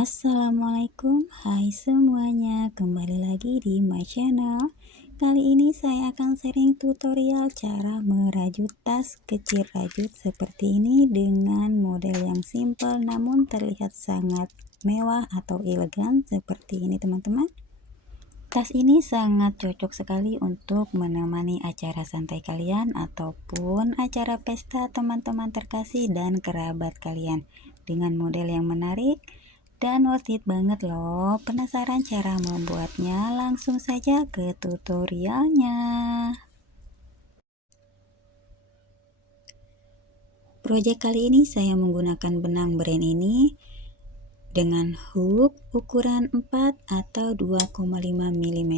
Assalamualaikum, hai semuanya, kembali lagi di my channel. Kali ini saya akan sharing tutorial cara merajut tas kecil rajut seperti ini dengan model yang simple namun terlihat sangat mewah atau elegan seperti ini teman-teman. Tas ini sangat cocok sekali untuk menemani acara santai kalian ataupun acara pesta teman-teman terkasih dan kerabat kalian dengan model yang menarik dan worth it banget loh. Penasaran cara membuatnya? Langsung saja ke tutorialnya. Project kali ini saya menggunakan benang brand ini dengan hook ukuran 4 atau 2,5 mm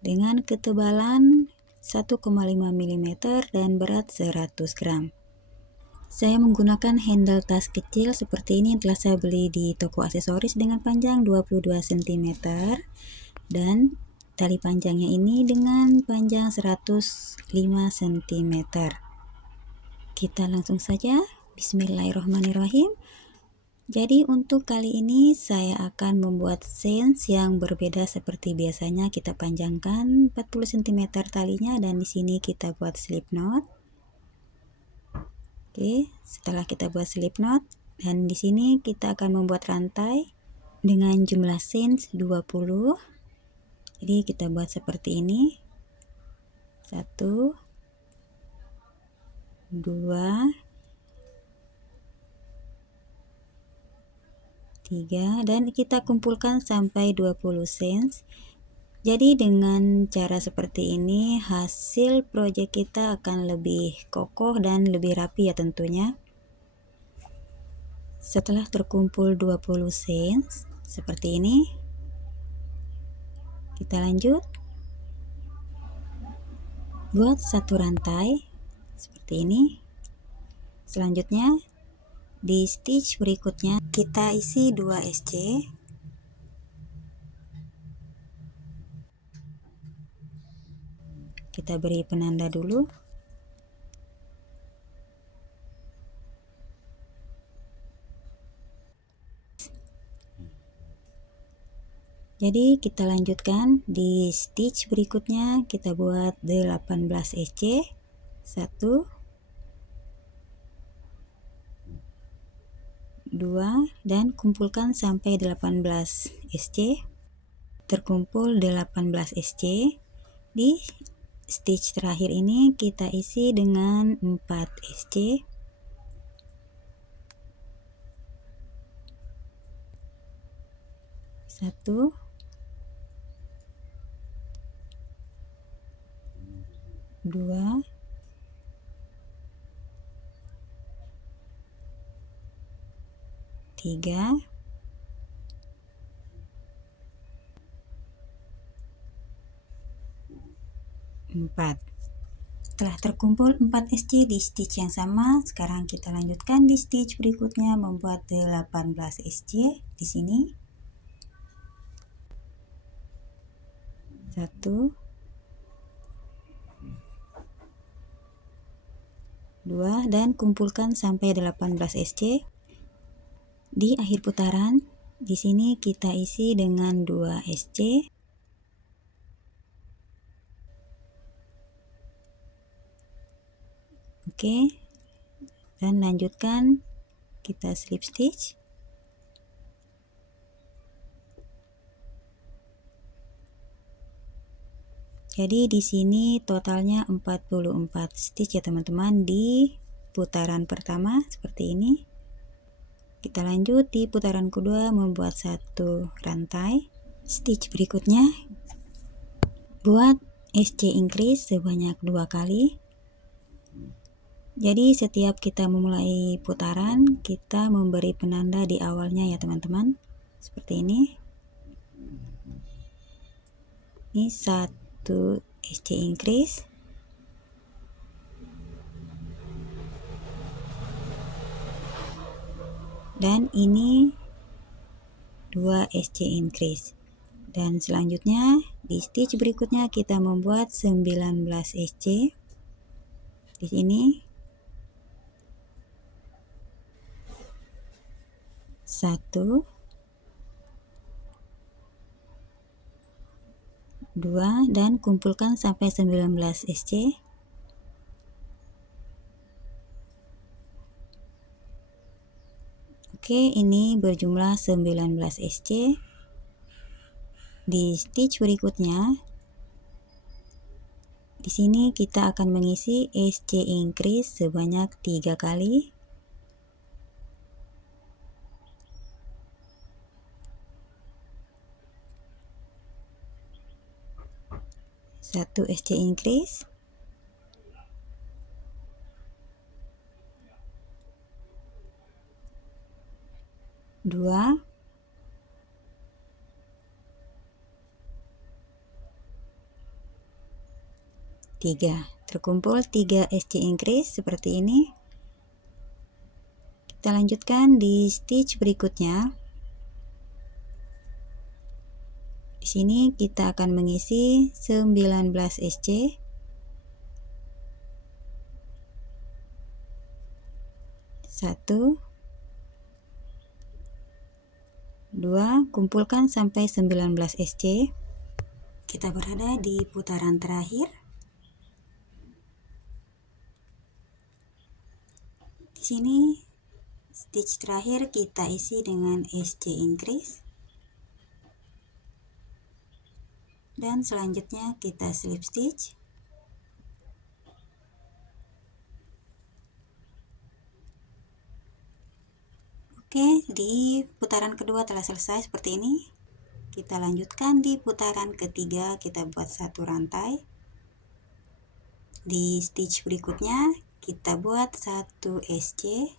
dengan ketebalan 1,5 mm dan berat 100 gram. Saya menggunakan handle tas kecil seperti ini yang telah saya beli di toko aksesoris dengan panjang 22 cm dan tali panjangnya ini dengan panjang 105 cm. Kita langsung saja, bismillahirrahmanirrahim. Jadi untuk kali ini saya akan membuat scenes yang berbeda seperti biasanya. Kita panjangkan 40 cm talinya dan di sini kita buat slip knot. Oke, setelah kita buat slip knot dan di sini kita akan membuat rantai dengan jumlah scenes 20. Jadi kita buat seperti ini. 1 2 3 dan kita kumpulkan sampai 20 scenes. Jadi dengan cara seperti ini hasil project kita akan lebih kokoh dan lebih rapi ya tentunya. Setelah terkumpul 20 scenes seperti ini, kita lanjut buat satu rantai seperti ini. Selanjutnya di stitch berikutnya kita isi 2 SC. Kita beri penanda dulu. Jadi kita lanjutkan di stitch berikutnya, kita buat 18 SC. 1 2 dan kumpulkan sampai 18 SC. Terkumpul 18 SC. Di stitch terakhir ini kita isi dengan 4 SC. 1 2 3 4. Telah terkumpul 4 SC di stitch yang sama. Sekarang kita lanjutkan di stitch berikutnya membuat 18 SC di sini. 1 2 dan kumpulkan sampai 18 SC. Di akhir putaran di sini kita isi dengan 2 SC. Oke, dan lanjutkan kita slip stitch. Jadi di sini totalnya 44 stitch ya teman-teman di putaran pertama seperti ini. Kita lanjut di putaran kedua membuat satu rantai. Stitch berikutnya buat SC increase sebanyak 2 kali. Jadi setiap kita memulai putaran kita memberi penanda di awalnya ya teman-teman. Seperti ini. Ini 1 SC increase. Dan ini 2 SC increase. Dan selanjutnya di stitch berikutnya kita membuat 19 SC. Di sini 1 2 dan kumpulkan sampai 19 SC. Oke, ini berjumlah 19 SC. Di stitch berikutnya, di sini kita akan mengisi SC increase sebanyak 3 kali. 1 SC increase, 2, 3. Terkumpul 3 SC increase seperti ini. Kita lanjutkan di stitch berikutnya. Di sini kita akan mengisi 19 SC. 1, 2, kumpulkan sampai 19 SC. Kita berada di putaran terakhir. Di sini stitch terakhir kita isi dengan SC increase. Dan selanjutnya kita slip stitch. Oke, di putaran kedua telah selesai seperti ini. Kita lanjutkan di putaran ketiga, kita buat 1 rantai. Di stitch berikutnya kita buat 1 SC.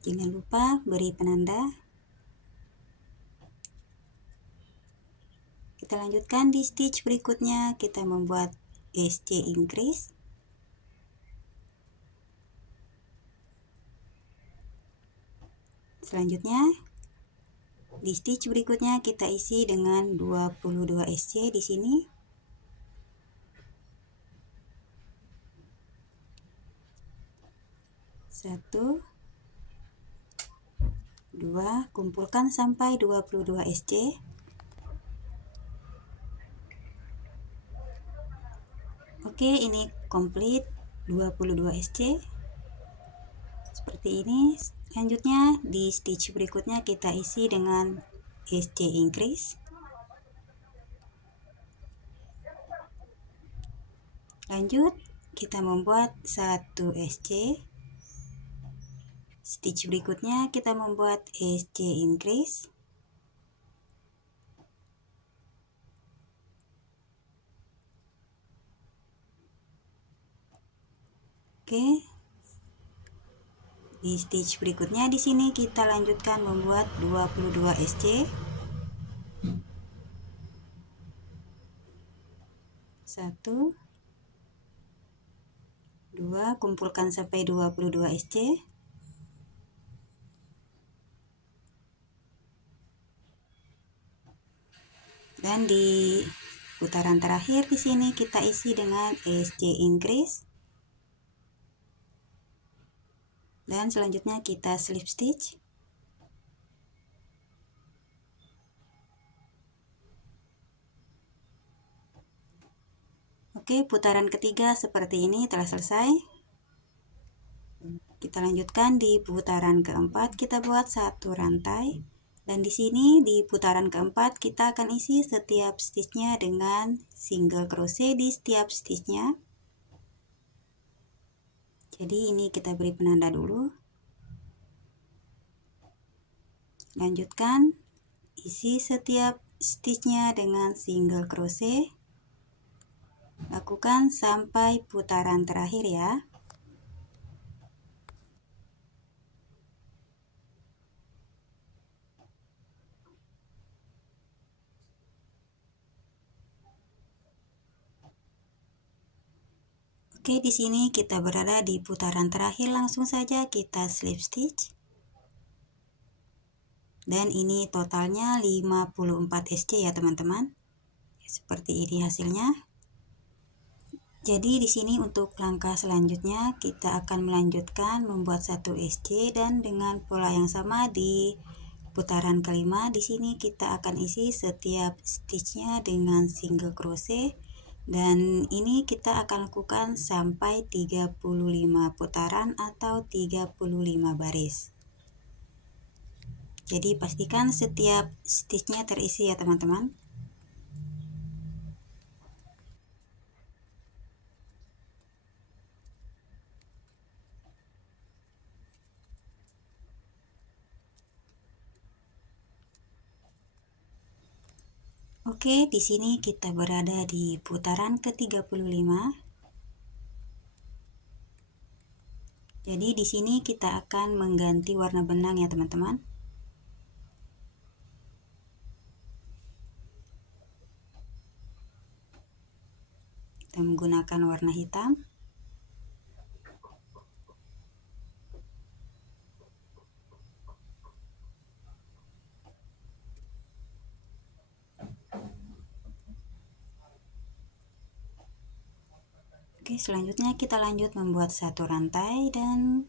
Jangan lupa beri penanda. Kita lanjutkan di stitch berikutnya, kita membuat SC increase. Selanjutnya di stitch berikutnya kita isi dengan 22 SC di sini. Satu, 2, kumpulkan sampai 22 SC. Oke, ini komplit 22 SC. Seperti ini. Selanjutnya di stitch berikutnya kita isi dengan SC increase. Lanjut, kita membuat 1 SC. Stitch berikutnya kita membuat SC increase. Oke. Di stitch berikutnya di sini kita lanjutkan membuat 22 SC. 1, 2, kumpulkan sampai 22 SC. Dan di putaran terakhir di sini kita isi dengan SC increase. Dan selanjutnya kita slip stitch. Oke, putaran ketiga seperti ini telah selesai. Kita lanjutkan di putaran keempat, kita buat 1 rantai. Dan di sini di putaran keempat kita akan isi setiap stitchnya dengan single crochet di setiap stitchnya. Jadi ini kita beri penanda dulu. Lanjutkan isi setiap stitchnya dengan single crochet. Lakukan sampai putaran terakhir ya. Oke, di sini kita berada di putaran terakhir, langsung saja kita slip stitch. Dan ini totalnya 54 SC ya teman-teman. Seperti ini hasilnya. Jadi di sini untuk langkah selanjutnya kita akan melanjutkan membuat 1 SC dan dengan pola yang sama di putaran kelima, di sini kita akan isi setiap stitchnya dengan single crochet, dan ini kita akan lakukan sampai 35 putaran atau 35 baris. Jadi pastikan setiap stitchnya terisi ya teman-teman. Oke, di sini kita berada di putaran ke-35. Jadi di sini kita akan mengganti warna benang ya teman-teman. Kita menggunakan warna hitam. Oke, selanjutnya kita lanjut membuat satu rantai dan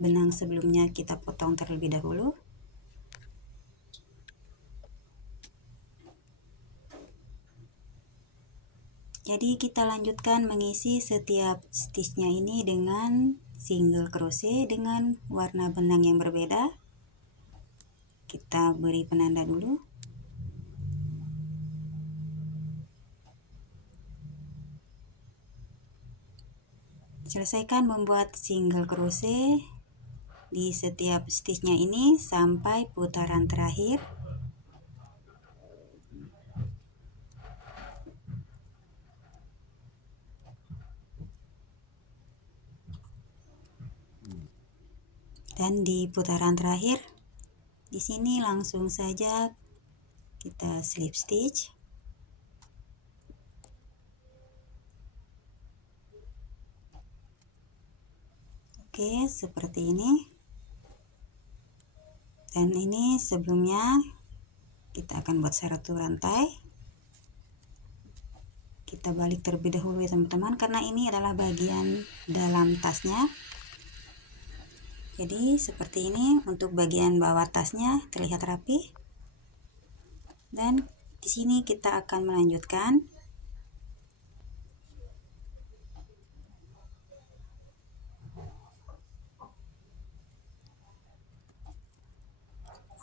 benang sebelumnya kita potong terlebih dahulu. Jadi kita lanjutkan mengisi setiap stitchnya ini dengan single crochet dengan warna benang yang berbeda. Kita beri penanda dulu. Selesaikan membuat single crochet di setiap stitchnya ini sampai putaran terakhir. Dan di putaran terakhir, di sini langsung saja kita slip stitch. Oke, seperti ini. Dan ini sebelumnya kita akan buat satu rantai. Kita balik terlebih dahulu ya teman-teman, karena ini adalah bagian dalam tasnya. Jadi seperti ini untuk bagian bawah tasnya terlihat rapi. Dan di sini kita akan melanjutkan.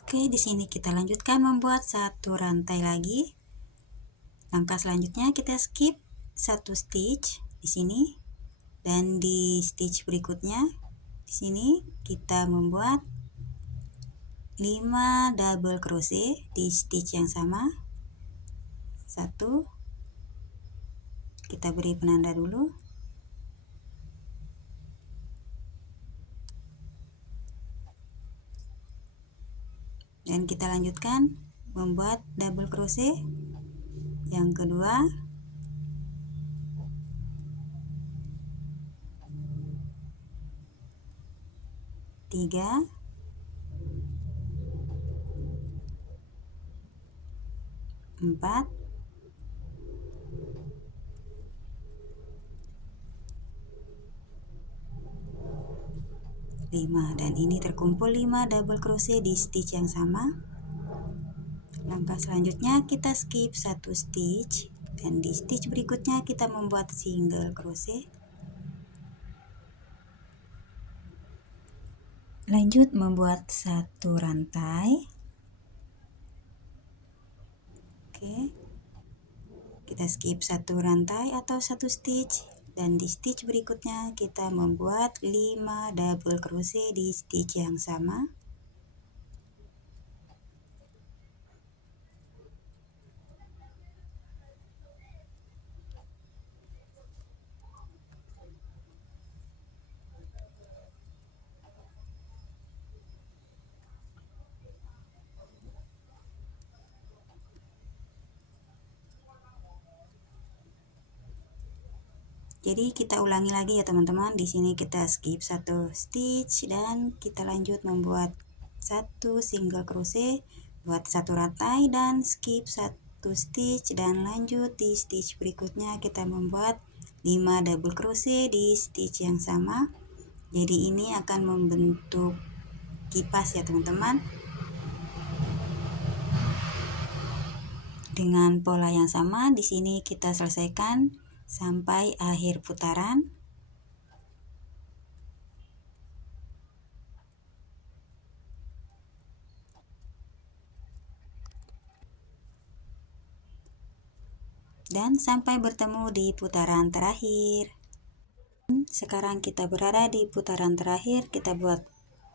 Oke, di sini kita lanjutkan membuat satu rantai lagi. Langkah selanjutnya kita skip satu stitch di sini, dan di stitch berikutnya di sini kita membuat 5 double crochet di stitch yang sama. Satu, kita beri penanda dulu. Dan kita lanjutkan membuat double crochet yang kedua, tiga, empat, lima, dan ini terkumpul 5 double crochet di stitch yang sama. Langkah selanjutnya kita skip satu stitch, dan di stitch berikutnya kita membuat single crochet. Lanjut membuat satu rantai. Oke, kita skip satu rantai atau satu stitch, dan di stitch berikutnya kita membuat 5 double crochet di stitch yang sama. Jadi kita ulangi lagi ya teman-teman. Di sini kita skip satu stitch dan kita lanjut membuat satu single crochet, buat satu rantai dan skip satu stitch, dan lanjut di stitch berikutnya kita membuat 5 double crochet di stitch yang sama. Jadi ini akan membentuk kipas ya teman-teman. Dengan pola yang sama, di sini kita selesaikan sampai akhir putaran. Dan sampai bertemu di putaran terakhir. Sekarang kita berada di putaran terakhir, kita buat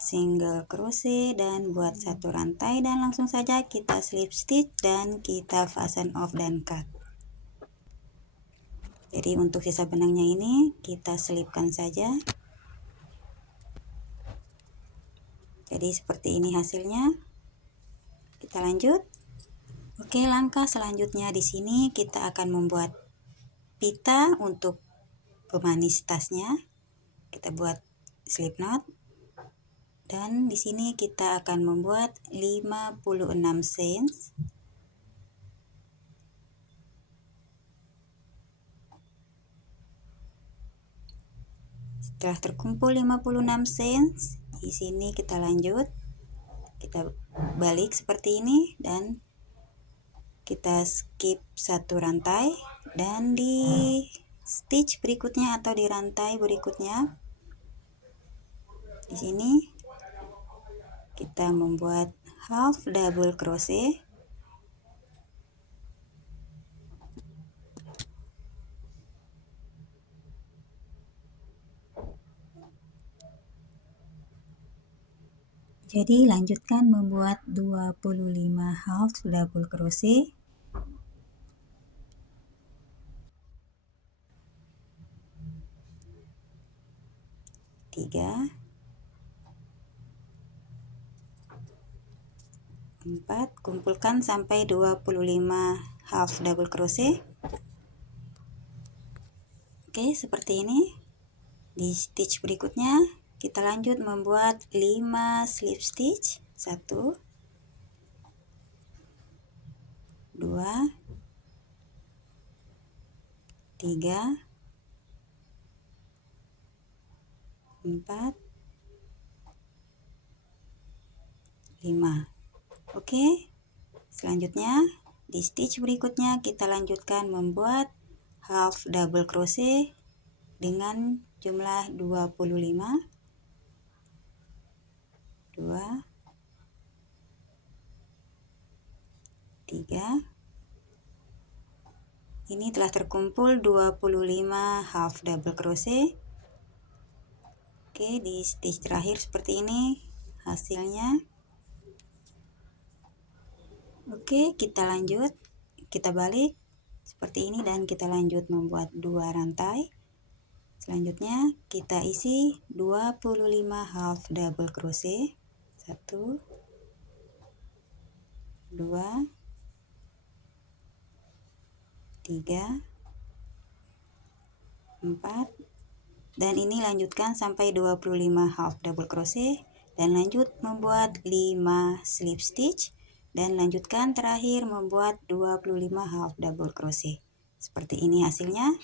single crochet dan buat satu rantai, dan langsung saja kita slip stitch dan kita fasten off dan cut. Jadi untuk sisa benangnya ini kita selipkan saja. Jadi seperti ini hasilnya. Kita lanjut. Oke, langkah selanjutnya di sini kita akan membuat pita untuk pemanis tasnya. Kita buat slip knot. Dan di sini kita akan membuat 56 cm. Setelah terkumpul 56 cm, di sini kita lanjut. Kita balik seperti ini dan kita skip satu rantai, dan di stitch berikutnya atau di rantai berikutnya di sini kita membuat half double crochet. Jadi lanjutkan membuat 25 half double crochet. Tiga, 4, kumpulkan sampai 25 half double crochet. Oke, seperti ini. Di stitch berikutnya kita lanjut membuat 5 slip stitch. 1, 2, 3, 4, 5. Oke, selanjutnya di stitch berikutnya kita lanjutkan membuat half double crochet dengan jumlah 25. 2, 3. Ini telah terkumpul 25 half double crochet. Oke, di stitch terakhir seperti ini hasilnya. Oke, kita lanjut. Kita balik seperti ini dan kita lanjut membuat 2 rantai. Selanjutnya kita isi 25 half double crochet. 1, 2, 3, 4, dan ini lanjutkan sampai 25 half double crochet dan lanjut membuat 5 slip stitch dan lanjutkan terakhir membuat 25 half double crochet. Seperti ini hasilnya.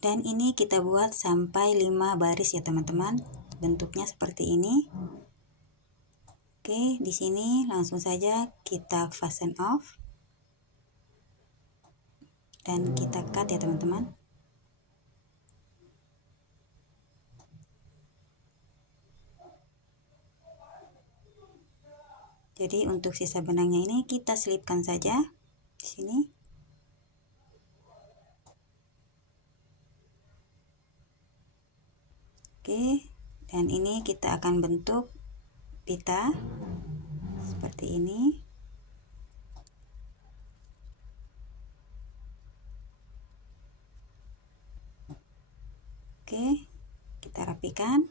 Dan ini kita buat sampai 5 baris ya teman-teman. Bentuknya seperti ini. Oke, di sini langsung saja kita fasten off dan kita cut ya teman-teman. Jadi untuk sisa benangnya ini kita selipkan saja di sini. Oke, dan ini kita akan bentuk pita seperti ini. Oke, kita rapikan.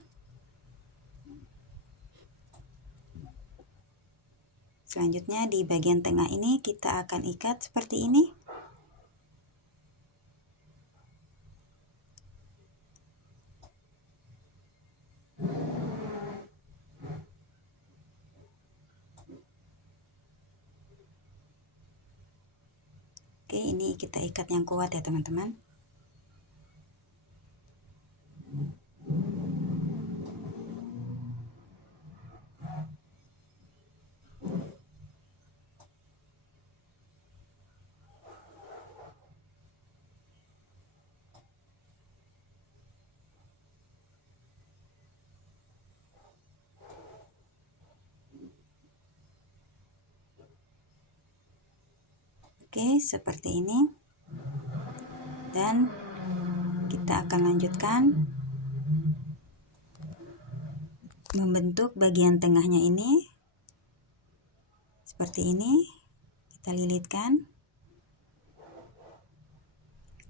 Selanjutnya di bagian tengah ini kita akan ikat seperti ini. Oke, ini kita ikat yang kuat ya teman-teman. Oke, seperti ini. Dan kita akan lanjutkan membentuk bagian tengahnya ini. Seperti ini. Kita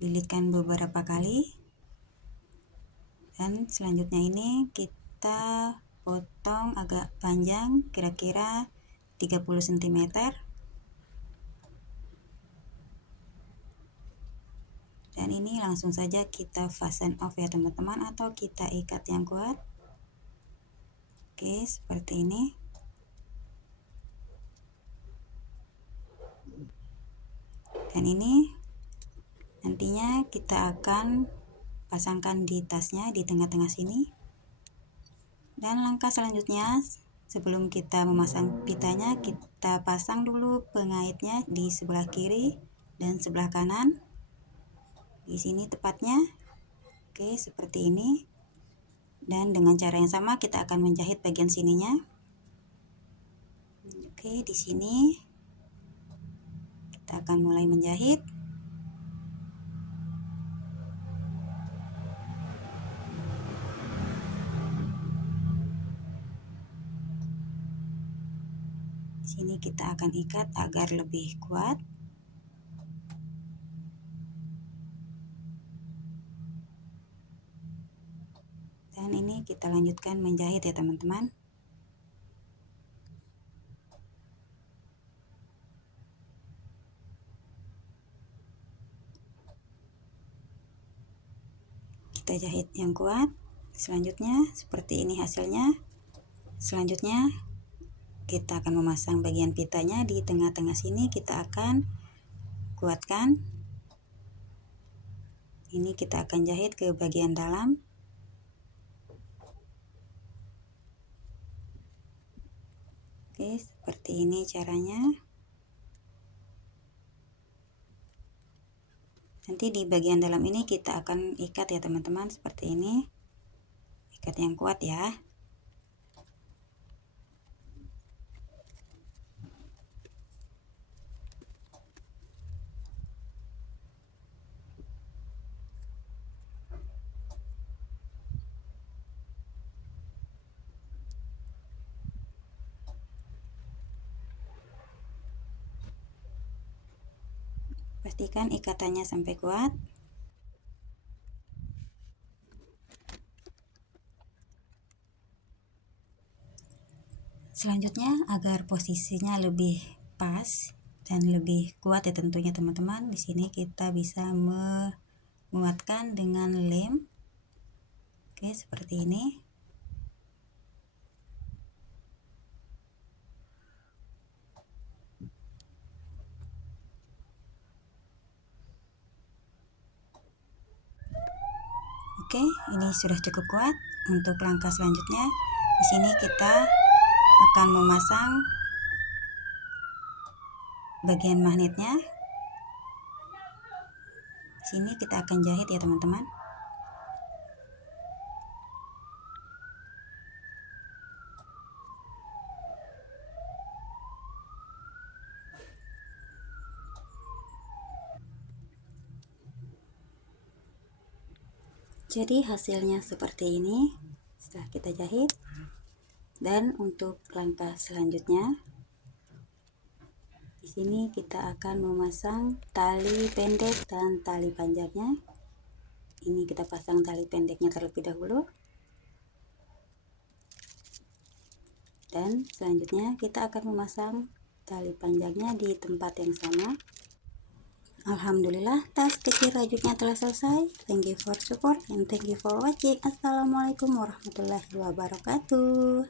lilitkan beberapa kali. Dan selanjutnya ini kita potong agak panjang, kira-kira 30 cm. Dan ini langsung saja kita fasten off ya teman-teman, atau kita ikat yang kuat. Oke, seperti ini. Dan ini nantinya kita akan pasangkan di tasnya di tengah-tengah sini. Dan langkah selanjutnya, sebelum kita memasang pitanya, kita pasang dulu pengaitnya di sebelah kiri dan sebelah kanan. Di sini tepatnya. Oke, seperti ini. Dan dengan cara yang sama kita akan menjahit bagian sininya. Oke, di sini kita akan mulai menjahit. Di sini kita akan ikat agar lebih kuat. Dan ini kita lanjutkan menjahit ya teman-teman. Kita jahit yang kuat. Selanjutnya seperti ini hasilnya. Selanjutnya kita akan memasang bagian pitanya di tengah-tengah sini. Kita akan kuatkan. Ini kita akan jahit ke bagian dalam. Oke, seperti ini caranya. Nanti di bagian dalam ini kita akan ikat ya teman-teman, seperti ini. Ikat yang kuat ya. Pastikan ikatannya sampai kuat. Selanjutnya, agar posisinya lebih pas dan lebih kuat ya tentunya teman-teman, di sini kita bisa menguatkan dengan lem. Oke, seperti ini. Oke, ini sudah cukup kuat. Untuk langkah selanjutnya, di sini kita akan memasang bagian magnetnya. Di sini kita akan jahit ya teman-teman. Jadi hasilnya seperti ini setelah kita jahit. Dan untuk langkah selanjutnya, di sini kita akan memasang tali pendek dan tali panjangnya. Ini kita pasang tali pendeknya terlebih dahulu. Dan selanjutnya kita akan memasang tali panjangnya di tempat yang sama. Alhamdulillah, tas kecil rajutnya telah selesai. Thank you for support and thank you for watching. Assalamualaikum warahmatullahi wabarakatuh.